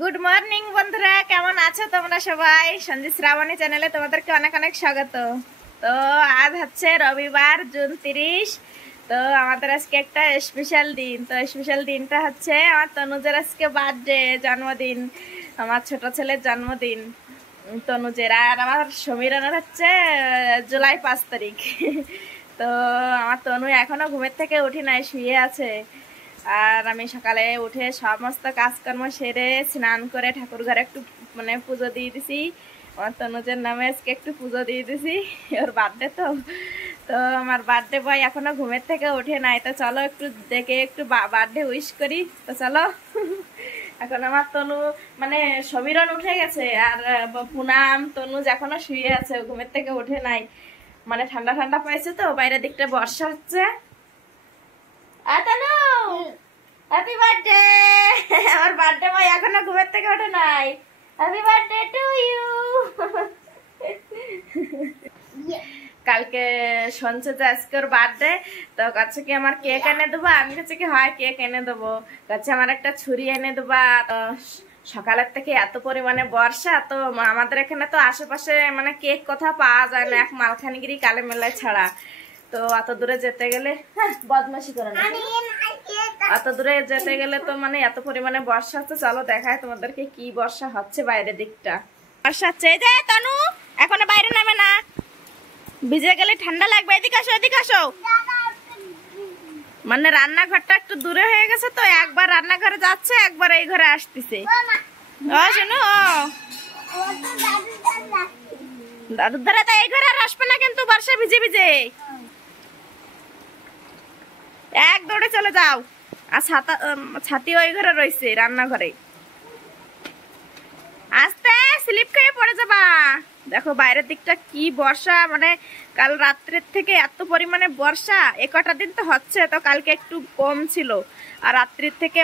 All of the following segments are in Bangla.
গুড মর্নিং বন্ধুরা, কেমন আছো তোমরা সবাই? সঞ্জিত শ্রাবণী চ্যানেলে তোমাদেরকে অনেক অনেক স্বাগত। তো আজ হচ্ছে রবিবার, জুন 30। তো আমাদের আজকে একটা স্পেশাল দিন। তো স্পেশাল দিনটা হচ্ছে আমার তনুজের আজকে বার্থডে, জন্মদিন, আমার ছোট ছেলের জন্মদিন তনুজের। আর আমার সমীরনের হচ্ছে জুলাই 5 তারিখ। তো আমার তনু এখনো ঘুমের থেকে উঠি নাই, শুয়ে আছে। আর আমি সকালে উঠে সমস্ত কাজকর্ম সেরে স্নান করে ঠাকুর ঘরে একটু পুজো দিয়ে দিছি। আমার তনুজের নামে আজকে একটু পুজো দিয়ে দিছি, ওর বার্থডে তো। তো আমার বার্থডে বয় এখনো ঘুমের থেকে উঠে নাই। তো চলো একটু দেখে একটু বার্থডে উইশ করি। তো চলো। এখন আমার তনু সমীরন উঠে গেছে, আর পুনাম তনুজ এখনো শুয়ে আছে, ঘুমের থেকে উঠে নাই। ঠান্ডা ঠান্ডা পাইছে তো, বাইরের দিকটা বর্ষা হচ্ছে। Happy birthday! আমার বার্থডে বয় এখনো ঘুমের থেকে ওঠে নাই। Happy birthday to you. কালকে শুনছে যে আজকে ওর বার্থডে, তো কাছে কি আমার কেক এনে দেবো? আমি কাছে কি হয় কেক এনে দেবো, কাছে আমার একটা ছুরি এনে দেবা। তো সকালের থেকে এত পরিমাণে বর্ষা, তো আমাদের এখানে তো আশেপাশে কেক কোথাও পাওয়া যায় না, এক মালখানগিরি কালে মেলায় ছাড়া। তো অত দূরে যেতে গেলে বদমাশি করে না, অত দূরে যেতে গেলে তো এত পরিমাণে বর্ষা হচ্ছে। চলো দেখায় তোমাদেরকে কি বর্ষা হচ্ছে বাইরের দিকটা। বর্ষা হচ্ছে, এই যে তনু এখনো বাইরে নামে না, ভিজে গেলে ঠান্ডা লাগবে। এদিকে আসো, এদিকে আসো। রান্নাঘরটা একটু দূরে হয়ে গেছে, তো একবার রান্নাঘরে যাচ্ছে, একবার এই ঘরে আসতেছে। শোনো, দাদুর দ্বারা তো এই ঘরে আর আসবে না, কিন্তু বর্ষা ভিজে ভিজে এক দৌড়ে চলে যাও। আর ছাতি ওই ঘরে রয়েছে, রান্নাঘরে। আস্তে স্লিপ খেয়ে পড়ে যাবা। দেখো বাইরের দিকটা কি বর্ষা, কাল রাত্রের থেকে এত পরিমাণে বর্ষা। একটা দিন তো হচ্ছে, তো কালকে একটু কম ছিল, আর রাত্রির থেকে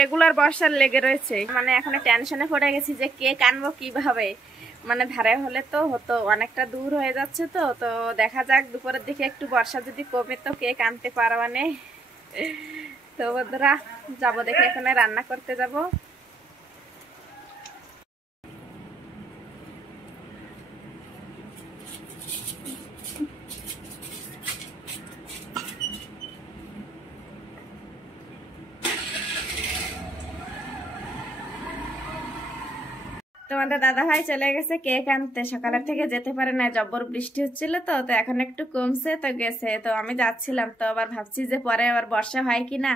রেগুলার বর্ষা লেগে রয়েছে। এখন টেনশনে পড়ে গেছি যে কেক আনবো কিভাবে। ধারে হলে তো হতো, অনেকটা দূর হয়ে যাচ্ছে। তো তো দেখা যাক, দুপুরের দিকে একটু বর্ষা যদি কমে তো কেক আনতে পারবানে। তো বন্ধুরা যাবো দেখে, এখানে রান্না করতে যাব। তোমাদের দাদা ভাই চলে গেছে কেক আনতে, সকালের থেকে যেতে পারে না, জব্বর বৃষ্টি হচ্ছিল। তো তো এখন একটু কমছে, তো গেছে। তো আমি যাচ্ছিলাম, তো আবার ভাবছি যে পরে আবার বর্ষা হয় কিনা,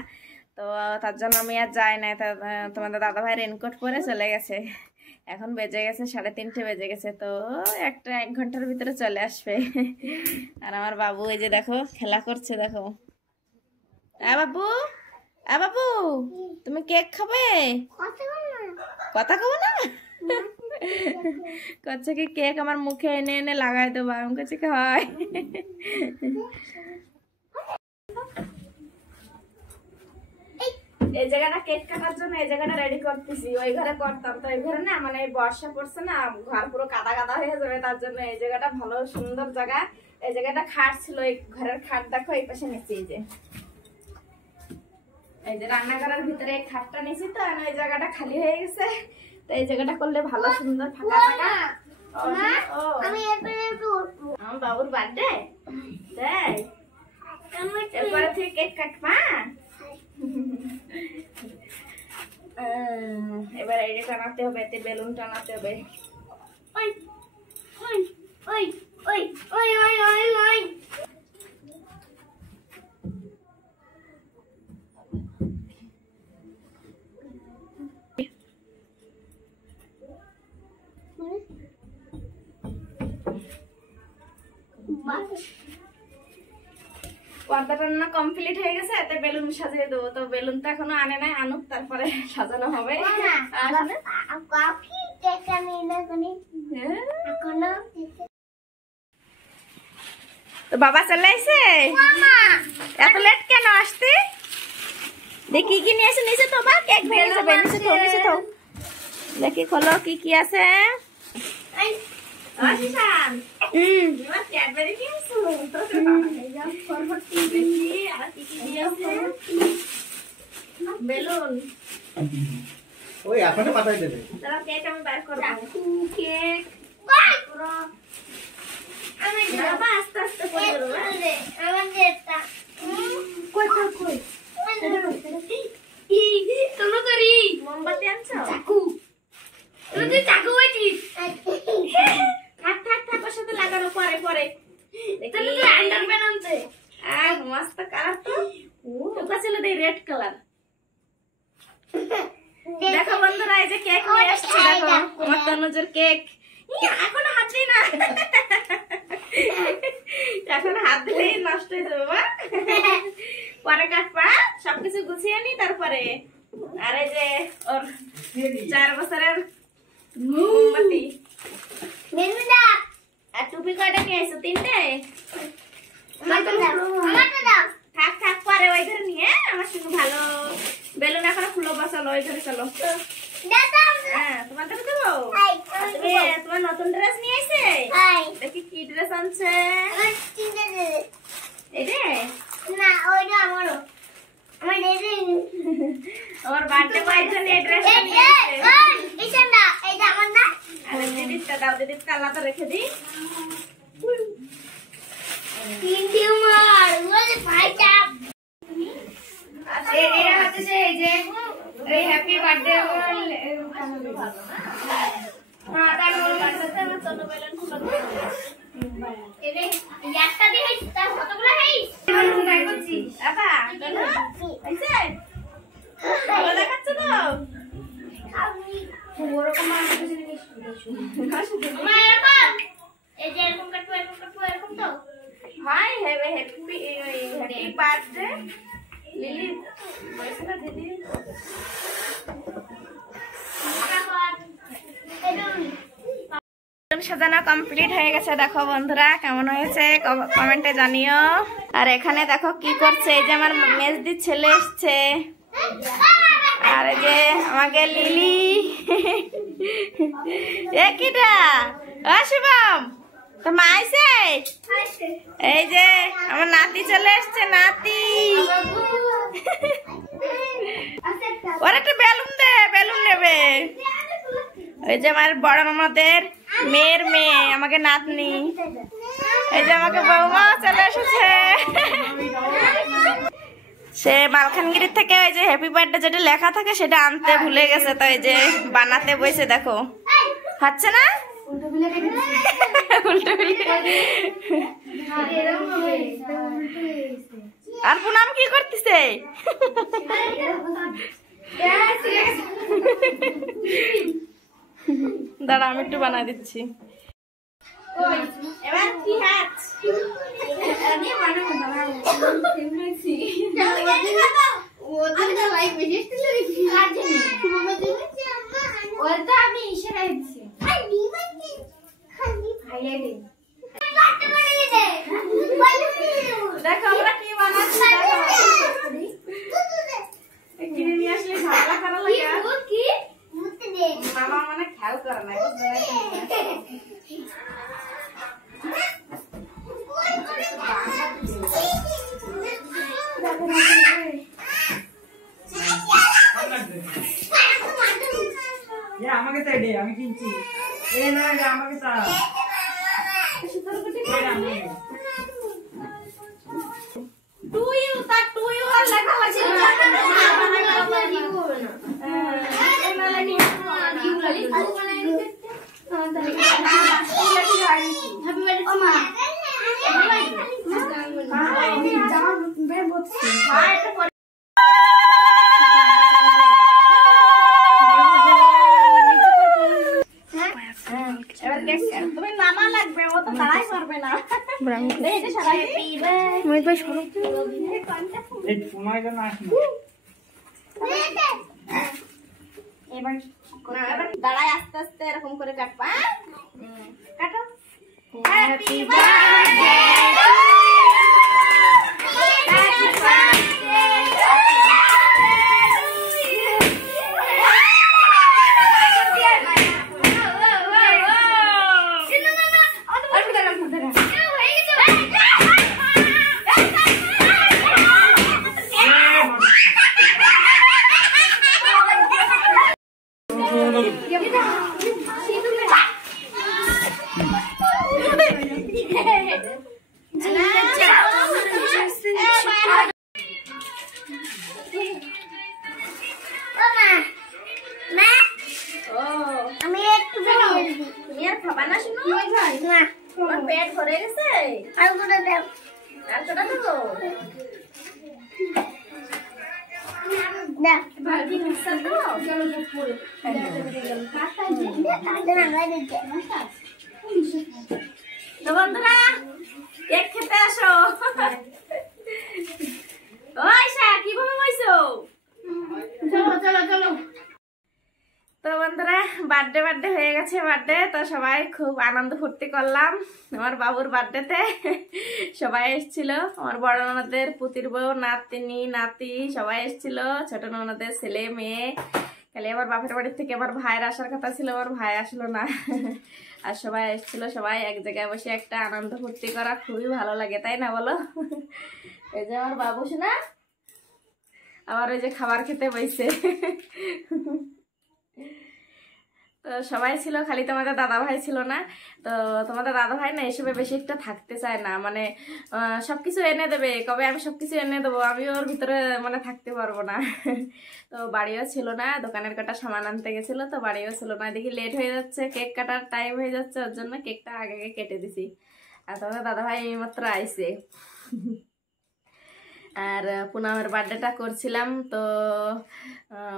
তো তার জন্য আমি আর যাই না। তোমাদের দাদা ভাই রেনকোট পরে চলে গেছে। এখন বেজে গেছে 3:30 বেজে গেছে, তো 1 ঘন্টার ভিতরে চলে আসবে। আর আমার বাবু এই যে দেখো খেলা করছে, দেখো। বাবু, বাবু তুমি কেক খাবে? কথা কব না, করছে কি কেক আমার মুখে এনে এনে লাগাই দেবো। আমি কাছে কি হয়, এই জায়গাটা কেক কাটার জন্য এই জায়গাটা রেডি করতেছি। ওই ঘরে করতাম, তো এই ঘরে না বর্ষা পড়ছে না, ঘর পুরো কাদা কাদা হয়ে যাবে, তার জন্য এই জায়গাটা ভালো সুন্দর জায়গা। এই জায়গাটা খাট ছিল, এই ঘরের খাট দেখো এই পাশে নিচে, এই যে রান্নাঘরের ভিতরে এই খাটটা নিচে, তো এই জায়গাটা খালি হয়ে গেছে। তো এই জায়গাটা করলে ভালো সুন্দর ফাঁকা ফাঁকা। আমার বাবুর বার্থডে, তাই এরপরে থেকে কেক কাটবা। এবার এই টানাতে হবে, এতে বেলুন টানাতে হবে। পর্দাটা না কমপ্লিট হয়ে গেছে, এতে বেলুন সাজিয়ে দেবো। তো বেলুন তো এখনো আনে নাই, আনুক তারপরে সাজানো হবে। তো বাবা চলে এসে, এত লেট কেন আসতে? দেখি কি নিয়ে এসে নিচে, তো বা কেক নিয়ে যাবে, নিচে তো, নিচে তো। দেখি খোলো কি কি আছে। বেলুন ওই এখনই পাঠাই দেবে। দাঁড়াও কেক আমি বের করব। কেক পুরো আমি বাবা আস্তে আস্তে করে দেব। আমাদের এটা কই তুমি করি মোমবাতি আনছো? চাকু তুই চাকু হইছিস? থাক থাক থাক ওর সাথে লাগানো পরে পরে। তাহলে তুই আন্ডারপ্যান্ট আনতে আর মস্ত কালার তো ও কাছে দেই রেড কালার। দেখো বন্ধুরা এই যে কেক নিয়ে আসছে দেখো আমার তনুজের কেক। এখন হাত দিই না, এখন হাত দিলেই নষ্ট হয়ে যাবে বা পরে কাটবা। সবকিছু গুছিয়ে নি তারপরে। আর এই যে ওর 4 বছরের মোমবাতি আর টুপি কয়টা নিয়ে এসো? 3টে। থাক থাক পরে ওই ধরে নিয়ে আমার সঙ্গে ভালো বেলুন এখনো খুলো বসালো ওই ধরে চলো। হ্যাঁ তোমার দেবো দেবো। তোমার নতুন ড্রেস নিয়ে এসে দেখি কি ড্রেস আনছে। এই রে না ওইটা আমারও আমার বার্থডে বয়ের জন্য এই ড্রেসটা নিয়ে এসেছে। এইটা না এইটা আমার না। আরে দিদিটা দাও, দিদিটা আলাদা রেখে দিই। তিনটি মার বলে ভাইটা এটা হচ্ছে এই যে এই হ্যাপি বার্থডে ভালো না। হ্যাঁ তার মনে করতে আমার ছোট বেলুন খুলে দিই। এরে একটা দিয়ে হইছে তার কতগুলো হইছে? ট্রাই করছি আপা হইছে ভালো দেখাচ্ছে তো। আমি ওরকম মানুষ জিনিস আমার এরকম এই যে এরকম কাটবো এরকম তো হাই হ্যাপি বার্থডে লিলি বয়সটা দিদি। সাজানো কমপ্লিট হয়ে গেছে। দেখো বন্ধুরা কেমন হয়েছে কমেন্টে জানিও। আর এখানে দেখো কি করছে, এই যে আমার মেজদি ছেলে এসছে। আর এই যে আমাকে লিলি এ কিটা শুভম তো মা আইছে। এই যে আমার নাতি চলে এসছে, নাতি। ওর একটা বেলুন দে, বেলুন নেবে। ওই যে আমার বড় মামাদের মেয়ের মেয়ে আমাকে নাতনি। এই যে আমাকে বৌমা চলে এসেছে। সে মালখানগিরি থেকে ওই যে হ্যাপি বার্থডে যেটা লেখা থাকে সেটা আনতে ভুলে গেছে, তো এই যে বানাতে বসে দেখো হচ্ছে না উল্টো আর পুনাম কি করতেছে? দাঁড়া আমি একটু বানাই দিচ্ছি। এবার কি হাত আমি ইশারায় দিচ্ছি। দেখো আমরা কি বানাচ্ছি, কিনে নিয়ে আসলে ঝামেলা করা লাগে। মামা মানে খেয়াল করে না আমাকে তো এটাই আমি কিনছি। এই না আমাকে লেখা তুমি নামা লাগবে, ও তো দাঁড়াই পারবে না। এবার দাঁড়ায় আস্তে আস্তে এরকম করে কাটবা। কাটো। Happy birthday. পেট ভরে গেছে আর কোটা দেব আর কোটা দেব না ভাবি মিক্সার দাও চলো পড়ে তো বন্ধুরা কেক খেতে আসো ওই শা কিভাবে বইছো চলো চলো চলো তো বন্ধুরা বার্থডে হয়ে গেছে বার্থডে তো সবাই খুব আনন্দ ফুর্তি করলাম আমার বাবুর বার্থডেতে সবাই এসেছিল আমার বড় ননদের পুতির বউ নাতিনি নাতি সবাই এসেছিল ছোট ননদের ছেলে মেয়ে খালি আমার বাপের বাড়ির থেকে আমার ভাইয়ের আসার কথা ছিল আমার ভাই আসলো না আর সবাই এসেছিল সবাই এক জায়গায় বসে একটা আনন্দ ফুর্তি করা খুবই ভালো লাগে তাই না বলো এই যে আমার বাবু শোনা আবার ওই যে খাবার খেতে বসে তো সবাই ছিল খালি তোমাদের দাদা ভাই ছিল না তো তোমাদের দাদা ভাই না এসবে বেশি একটা থাকতে চায় না মানে সবকিছু এনে দেবে কবে আমি সবকিছু এনে দেবো আমি ওর ভিতরে মানে থাকতে পারবো না তো বাড়িও ছিল না দোকানের কাটা সামান আনতে গেছিল তো বাড়িও ছিল না দেখি লেট হয়ে যাচ্ছে কেক কাটার টাইম হয়ে যাচ্ছে ওর জন্য কেকটা আগে আগে কেটে দিছি আর তোমাদের দাদা ভাই এইমাত্র আইছে আর পুনামের বার্থডেটা করছিলাম তো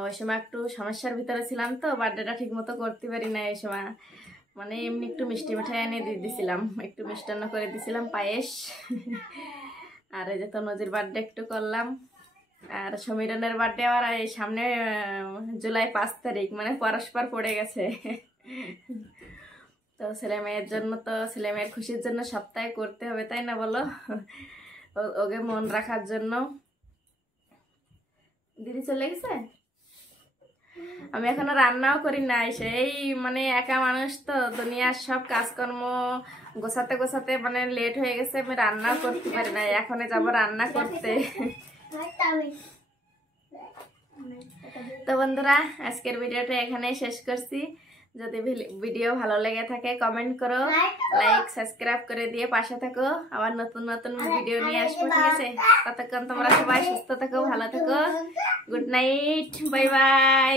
ওই সময় একটু সমস্যার ভিতরে ছিলাম তো বার্থডেটা ঠিক মতো করতে পারি না এই সময় মানে এমনি একটু মিষ্টি মিঠাই এনে দিয়ে দিছিলাম একটু মিষ্টান্ন করে দিছিলাম পায়েস আর এই যে তনুজির বার্থডে একটু করলাম আর সমীরনের বার্থডে আবার এই সামনে জুলাই 5 তারিখ মানে পরস্পর পড়ে গেছে তো ছেলে মেয়ের জন্য তো ছেলে মেয়ের খুশির জন্য সপ্তাহে করতে হবে তাই না বলো ওকে মন রাখার জন্য দিদি চলে গেছে আমি এখনো রান্নাও করি নাই সেই মানে একা মানুষ তো দুনিয়ার সব কাজকর্ম গোছাতে গোছাতে মানে লেট হয়ে গেছে আমি রান্নাও করতে পারি না এখন যাব রান্না করতে তো বন্ধুরা আজকের ভিডিওটা এখানেই শেষ করছি যদি ভিডিও ভালো লেগে থাকে কমেন্ট করো লাইক সাবস্ক্রাইব করে দিয়ে পাশে থাকো আবার নতুন নতুন ভিডিও নিয়ে আসবো ঠিক আছে ততক্ষণ তোমরা সবাই সুস্থ থাকো ভালো থাকো গুড নাইট বাই বাই